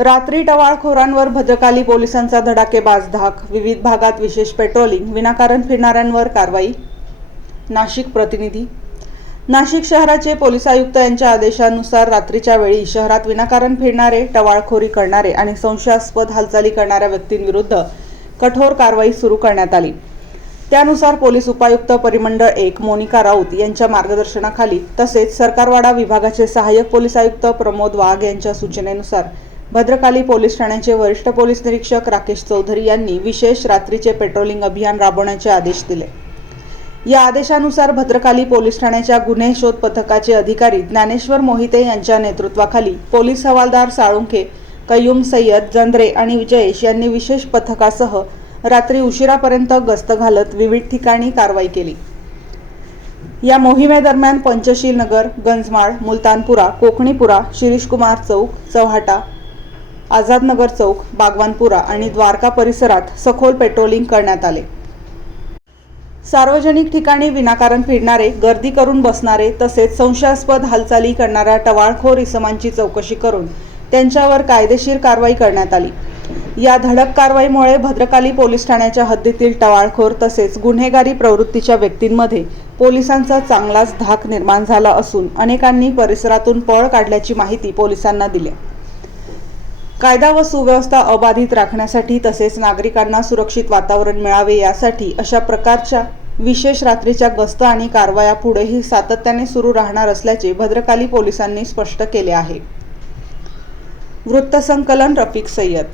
रात्री टवाळखोरांवर भद्रकाली पोलिसांचा धडाकेबाज धाक, विविध भागात विशेष पेट्रोलिंग, विनाकारण फिरणाऱ्यांवर कारवाई। नाशिक प्रतिनिधी। नाशिक शहराचे पोलीस आयुक्त यांच्या आदेशानुसार रात्रीच्या वेळी शहरात विनाकारण फिरणारे, टवाळखोरी करणारे आणि संशयास्पद हालचाली करणाऱ्या व्यक्तींविरुद्ध कठोर कारवाई सुरू करण्यात आली। त्यानुसार पोलीस उपायुक्त परिमंडळ 1 मोनिका राऊत यांच्या मार्गदर्शनाखाली तसेच सरकारवाडा विभागाचे सहाय्यक पोलीस आयुक्त प्रमोद वाघ यांच्या सूचनेनुसार भद्रकाली पोलीस ठाण्याचे वरिष्ठ पोलीस निरीक्षक राकेश चौधरी यांनी विशेष रात्रीचे पेट्रोलिंग अभियान राबवण्याचे आदेश दिले। या आदेशानुसार भद्रकाली पोलीस ठाण्याच्या गुन्हे शोध पथकाचे अधिकारी ज्ञानेश्वर मोहिते यांच्या नेतृत्वाखाली पोलीस हवालदार साळुंखे, कय्यूम सय्यद, जंद्रे आणि जयेश यांनी विशेष पथकासह रात्री उशिरापर्यंत गस्त घालत विविध ठिकाणी कारवाई केली। या मोहिमेदरम्यान पंचशील नगर, गंजमाळ, मुलतानपुरा, कोकणीपुरा, शिरीषकुमार चौक, चौहाटा, आझादनगर चौक, बागवानपुरा आणि द्वारका परिसरात सखोल पेट्रोलिंग करण्यात आले। सार्वजनिक ठिकाणी विनाकारण फिरणारे, गर्दी करून बसणारे तसेच संशयास्पद हालचाली करणाऱ्या टवाळखोर इसमांची चौकशी करून त्यांच्यावर कायदेशीर कारवाई करण्यात आली। या धडक कारवाईमुळे भद्रकाली पोलीस ठाण्याच्या हद्दीतील टवाळखोर तसेच गुन्हेगारी प्रवृत्तीच्या व्यक्तींमध्ये पोलिसांचा चांगलाच धाक निर्माण झाला असून अनेकांनी परिसरातून पळ काढल्याची माहिती पोलिसांना दिली। कायदा व सुव्यवस्था अबाधित राखण्यासाठी तसेच नागरिकांना सुरक्षित वातावरण मिळावे यासाठी अशा प्रकारच्या विशेष रात्रीच्या गस्त आणि कारवाया पुढेही सातत्याने सुरू राहणार असल्याचे भद्रकाली पोलिसांनी स्पष्ट केले आहे। वृत्तसंकलन रफिक सय्यद।